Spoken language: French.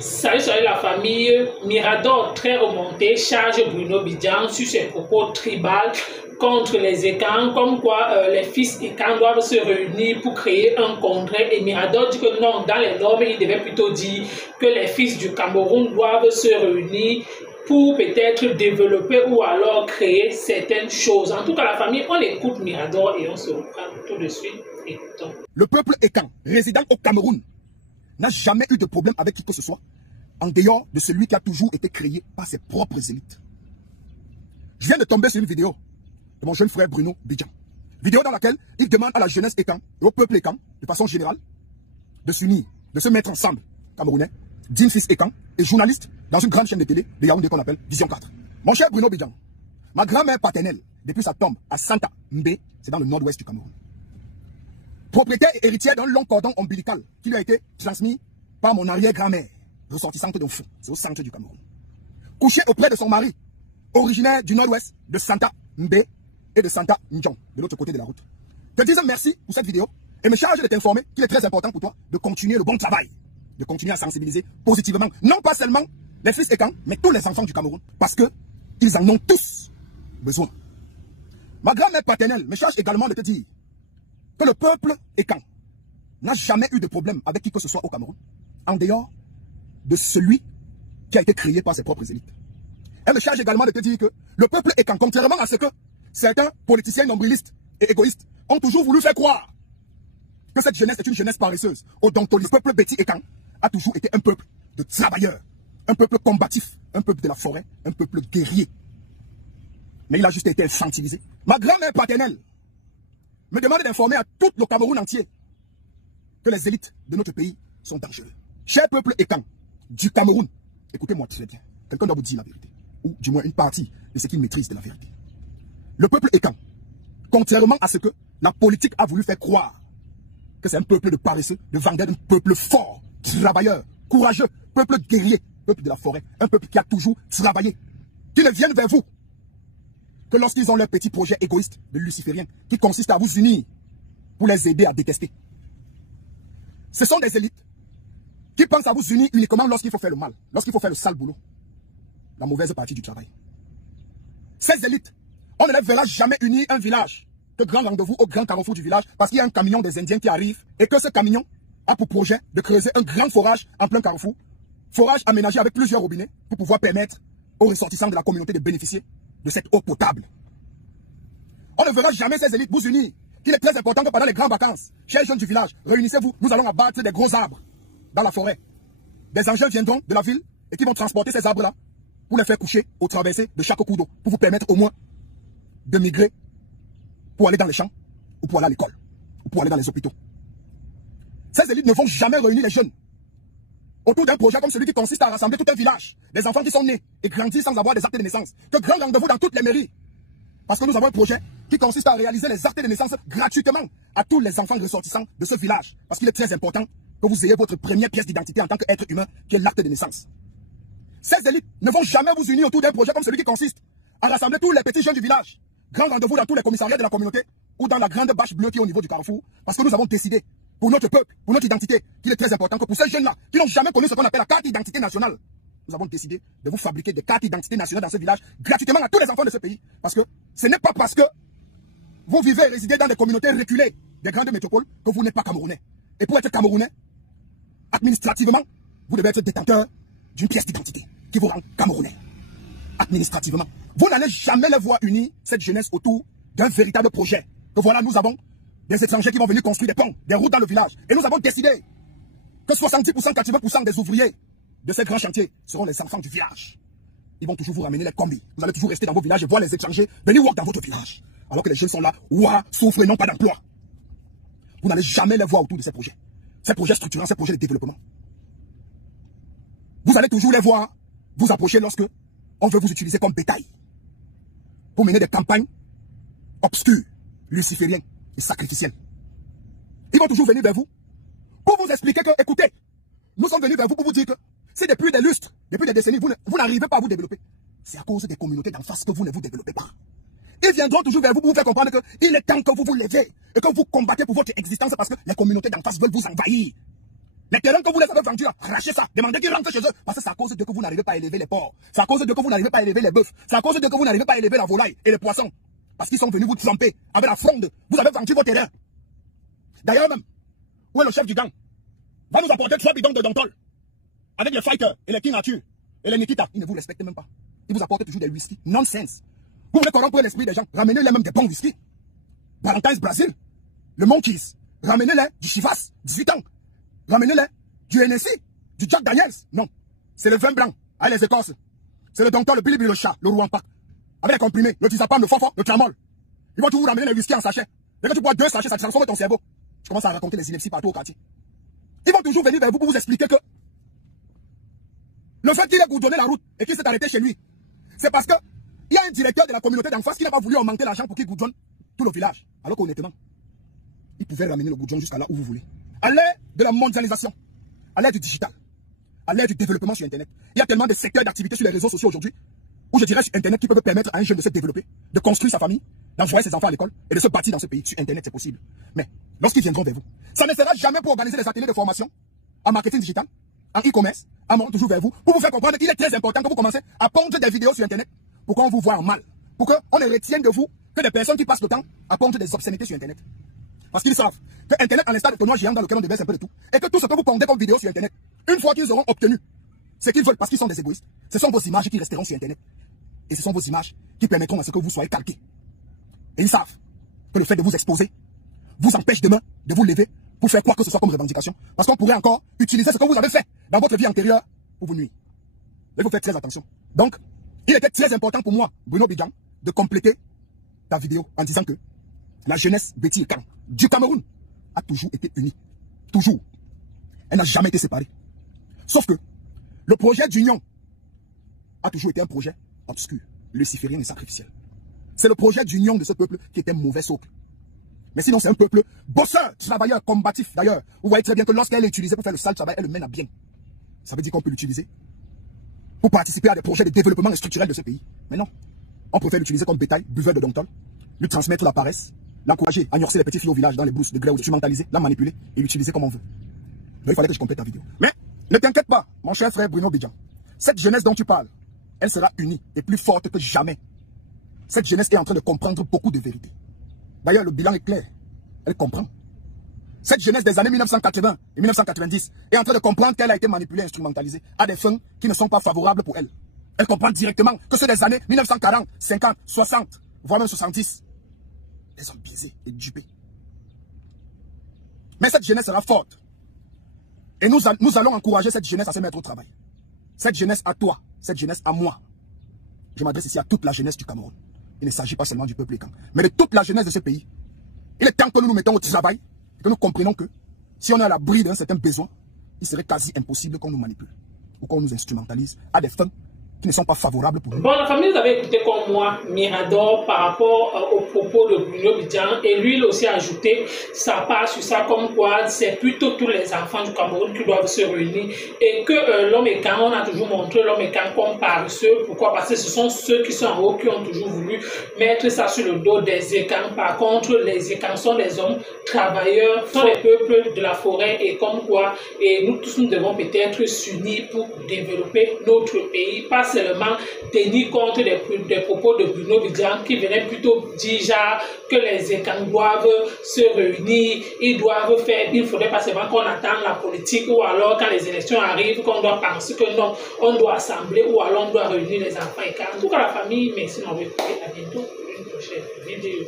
Salut la famille. Mirador très remonté charge Bruno Bidjan sur ses propos tribaux contre les Ekans, comme quoi les fils Ekans doivent se réunir pour créer un congrès. Et Mirador dit que non, dans les normes, il devait plutôt dire que les fils du Cameroun doivent se réunir pour peut-être développer ou alors créer certaines choses. En tout cas, la famille, on écoute Mirador et on se reprend tout de suite. Écoutons. Le peuple Ekan, résident au Cameroun, n'a jamais eu de problème avec qui que ce soit, en dehors de celui qui a toujours été créé par ses propres élites. Je viens de tomber sur une vidéo de mon jeune frère Bruno Bidjan. Vidéo dans laquelle il demande à la jeunesse Ekan et au peuple Ekan, de façon générale, de s'unir, de se mettre ensemble, Camerounais, dignes fils Ekan et journaliste dans une grande chaîne de télé de Yaoundé qu'on appelle Vision 4. Mon cher Bruno Bidjan, ma grand-mère paternelle, depuis sa tombe à Santa Mbé, c'est dans le nord-ouest du Cameroun. Propriétaire et héritière d'un long cordon ombilical qui lui a été transmis par mon arrière-grand-mère, ressortissante d'un fou, c'est au centre du Cameroun. Couchée auprès de son mari, originaire du nord-ouest de Santa Mbé et de Santa Ndjong, de l'autre côté de la route. Te disons merci pour cette vidéo et me charge de t'informer qu'il est très important pour toi de continuer le bon travail, de continuer à sensibiliser positivement, non pas seulement les fils Ekan, mais tous les enfants du Cameroun, parce que ils en ont tous besoin. Ma grand-mère paternelle me charge également de te dire que le peuple Ekan n'a jamais eu de problème avec qui que ce soit au Cameroun, en dehors de celui qui a été créé par ses propres élites. Elle me charge également de te dire que le peuple Ekan, contrairement à ce que certains politiciens nombrilistes et égoïstes ont toujours voulu faire croire, que cette jeunesse est une jeunesse paresseuse, odontoliste. Le peuple Betty Ekan a toujours été un peuple de travailleurs, un peuple combatif, un peuple de la forêt, un peuple guerrier. Mais il a juste été infantilisé. Ma grand-mère paternelle me demande d'informer à tout le Cameroun entier que les élites de notre pays sont dangereux. Cher peuple Ekan du Cameroun, écoutez-moi très bien. Quelqu'un doit vous dire la vérité. Ou du moins une partie de ce qu'il maîtrise de la vérité. Le peuple Ekan, contrairement à ce que la politique a voulu faire croire, que c'est un peuple de paresseux, de vendeurs, un peuple fort, travailleur, courageux, peuple guerrier, peuple de la forêt, un peuple qui a toujours travaillé, qui ne viennent vers vous que lorsqu'ils ont leur petit projet égoïste de luciférien, qui consiste à vous unir pour les aider à détester. Ce sont des élites qui pensent à vous unir uniquement lorsqu'il faut faire le mal, lorsqu'il faut faire le sale boulot, la mauvaise partie du travail. Ces élites, on ne les verra jamais unir un village de grand rendez-vous au grand carrefour du village parce qu'il y a un camion des Indiens qui arrive et que ce camion a pour projet de creuser un grand forage en plein carrefour, forage aménagé avec plusieurs robinets pour pouvoir permettre aux ressortissants de la communauté de bénéficier de cette eau potable. On ne verra jamais ces élites vous unir. Il est très important que pendant les grandes vacances, chers jeunes du village, réunissez-vous, nous allons abattre des gros arbres dans la forêt. Des engins viendront de la ville et qui vont transporter ces arbres-là pour les faire coucher aux traversées de chaque cours d'eau, pour vous permettre au moins de migrer pour aller dans les champs, ou pour aller à l'école, ou pour aller dans les hôpitaux. Ces élites ne vont jamais réunir les jeunes autour d'un projet comme celui qui consiste à rassembler tout un village, des enfants qui sont nés et grandis sans avoir des actes de naissance. Que grand rendez-vous dans toutes les mairies. Parce que nous avons un projet qui consiste à réaliser les actes de naissance gratuitement à tous les enfants ressortissants de ce village. Parce qu'il est très important que vous ayez votre première pièce d'identité en tant qu'être humain, qui est l'acte de naissance. Ces élites ne vont jamais vous unir autour d'un projet comme celui qui consiste à rassembler tous les petits jeunes du village. Grand rendez-vous dans tous les commissariats de la communauté ou dans la grande bâche bleue qui est au niveau du carrefour. Parce que nous avons décidé, pour notre peuple, pour notre identité, qu'il est très important que pour ces jeunes-là, qui n'ont jamais connu ce qu'on appelle la carte d'identité nationale, nous avons décidé de vous fabriquer des cartes d'identité nationale dans ce village, gratuitement à tous les enfants de ce pays. Parce que ce n'est pas parce que vous vivez et résidez dans des communautés reculées des grandes métropoles que vous n'êtes pas Camerounais. Et pour être Camerounais, administrativement, vous devez être détenteur d'une pièce d'identité qui vous rend Camerounais. Administrativement. Vous n'allez jamais les voir unir, cette jeunesse, autour d'un véritable projet. Que voilà, nous avons des étrangers qui vont venir construire des ponts, des routes dans le village. Et nous avons décidé que 70%, 80% des ouvriers de ces grands chantiers seront les enfants du village. Ils vont toujours vous ramener les combis. Vous allez toujours rester dans vos villages et voir les étrangers venir work dans votre village. Alors que les jeunes sont là, ouah, souffrent et n'ont pas d'emploi. Vous n'allez jamais les voir autour de ces projets. Ces projets structurants, ces projets de développement. Vous allez toujours les voir vous approcher lorsque on veut vous utiliser comme bétail. Pour mener des campagnes obscures, lucifériennes et sacrificielles. Ils vont toujours venir vers vous pour vous expliquer que, écoutez, nous sommes venus vers vous pour vous dire que si depuis des lustres, depuis des décennies, vous n'arrivez pas à vous développer, c'est à cause des communautés d'en face que vous ne vous développez pas. Ils viendront toujours vers vous pour vous faire comprendre qu'il est temps que vous vous levez et que vous combattez pour votre existence parce que les communautés d'en face veulent vous envahir. Les terrains que vous les avez vendus, arrachez ça, demandez qu'ils rentrent chez eux. Parce que c'est à cause de que vous n'arrivez pas à élever les porcs. C'est à cause de que vous n'arrivez pas à élever les bœufs. C'est à cause de que vous n'arrivez pas à élever la volaille et les poissons. Parce qu'ils sont venus vous tromper avec la fronde. Vous avez vendu vos terrains. D'ailleurs même, où est le chef du gang? Va nous apporter 3 bidons de Dontol. Avec les fighters et les King Arthur et les Nikita. Ils ne vous respectent même pas. Ils vous apportent toujours des whisky. Nonsense. Vous voulez corrompre l'esprit des gens. Ramenez-les même des bons whisky. Valentine's Brazil. Le Monkeys. Ramenez-les du Chivas. 18 ans. Ramenez-les du NSI. Du Jack Daniels. Non. C'est le vin blanc. Avec les écorces. C'est le Dontol, le Billy, le chat, le Rouampa. Avec les comprimés. Le Tizapam, le Fofo, le Tramol. Ils vont toujours ramener les whisky en sachet. Dès que tu bois 2 sachets, ça transforme ton cerveau. Tu commences à raconter les inepties partout au quartier. Ils vont toujours venir vers vous pour vous expliquer que le fait qu'il ait goudronné la route et qu'il s'est arrêté chez lui, c'est parce qu'il y a un directeur de la communauté d'en face qui n'a pas voulu augmenter l'argent pour qu'il goudronne tout le village. Alors qu'honnêtement, il pouvait ramener le goudron jusqu'à là où vous voulez. À l'ère de la mondialisation, à l'ère du digital, à l'ère du développement sur Internet, il y a tellement de secteurs d'activité sur les réseaux sociaux aujourd'hui, où je dirais sur Internet qui peuvent permettre à un jeune de se développer, de construire sa famille, d'envoyer ses enfants à l'école et de se bâtir dans ce pays. Sur Internet, c'est possible. Mais lorsqu'ils viendront vers vous, ça ne sera jamais pour organiser des ateliers de formation en marketing digital, en e-commerce, en montant toujours vers vous, pour vous faire comprendre qu'il est très important que vous commencez à pondre des vidéos sur Internet pour qu'on vous voit en mal, pour qu'on ne retienne de vous que des personnes qui passent le temps à pondre des obscénités sur Internet. Parce qu'ils savent que Internet, en l'instant de tournoi géant dans lequel on déverse un peu de tout, et que tout ce que vous pondez comme vidéo sur Internet, une fois qu'ils auront obtenu ce qu'ils veulent, parce qu'ils sont des égoïstes, ce sont vos images qui resteront sur Internet. Et ce sont vos images qui permettront à ce que vous soyez calqués. Et ils savent que le fait de vous exposer vous empêche demain de vous lever pour faire quoi que ce soit comme revendication. Parce qu'on pourrait encore utiliser ce que vous avez fait dans votre vie antérieure pour vous nuire. Il faut faire très attention. Donc, il était très important pour moi, Bruno Bidjan, de compléter ta vidéo en disant que la jeunesse Betty Ekang du Cameroun a toujours été unie. Toujours. Elle n'a jamais été séparée. Sauf que le projet d'union a toujours été un projet obscur, luciférien et sacrificiel. C'est le projet d'union de ce peuple qui était mauvais socle. Mais sinon, c'est un peuple bosseur, travailleur, combatif. D'ailleurs, vous voyez très bien que lorsqu'elle est utilisée pour faire le sale travail, elle le mène à bien. Ça veut dire qu'on peut l'utiliser pour participer à des projets de développement structurel de ce pays. Mais non, on préfère l'utiliser comme bétail, buveur de Dontol, lui transmettre la paresse, l'encourager à gnorcer les petits filles au village dans les brousses de grès, instrumentaliser, la manipuler et l'utiliser comme on veut. Donc il fallait que je complète la vidéo. Mais ne t'inquiète pas, mon cher frère Bruno Bidjan. Cette jeunesse dont tu parles, elle sera unie et plus forte que jamais. Cette jeunesse est en train de comprendre beaucoup de vérités. D'ailleurs, le bilan est clair. Elle comprend. Cette jeunesse des années 1980 et 1990 est en train de comprendre qu'elle a été manipulée, instrumentalisée à des fins qui ne sont pas favorables pour elle. Elle comprend directement que ceux des années 1940, 50, 60, voire même 70, elles sont biaisées et dupées. Mais cette jeunesse sera forte. Et nous allons encourager cette jeunesse à se mettre au travail. Cette jeunesse à toi, cette jeunesse à moi. Je m'adresse ici à toute la jeunesse du Cameroun. Il ne s'agit pas seulement du peuple Ekang, mais de toute la jeunesse de ce pays. Il est temps que nous nous mettons au travail et que nous comprenions que si on est à l'abri d'un certain besoin, il serait quasi impossible qu'on nous manipule ou qu'on nous instrumentalise à des fins qui ne sont pas favorables pour nous. Bon, la famille, vous avez écouté comme moi Mirador par rapport aux propos de Bruno Bidjan, et lui, il a aussi ajouté sa part sur ça, comme quoi c'est plutôt tous les enfants du Cameroun qui doivent se réunir, et que l'homme Ekang, on a toujours montré l'homme Ekang comme paresseux. Pourquoi? Parce que ce sont ceux qui sont en haut qui ont toujours voulu mettre ça sur le dos des Ekang. Par contre, les Ekang sont des hommes travailleurs, sont les peuples de la forêt, et comme quoi, et nous tous, nous devons peut-être s'unir pour développer notre pays, pas seulement tenir compte des propos de Bruno Bidjan qui venait plutôt dire genre, que les Ekang doivent se réunir, il faudrait pas seulement qu'on attende la politique, ou alors quand les élections arrivent qu'on doit penser que non, on doit assembler, ou alors on doit réunir les enfants Ekang. En tout cas la famille, merci de m'avoir écouté, à bientôt pour une prochaine vidéo.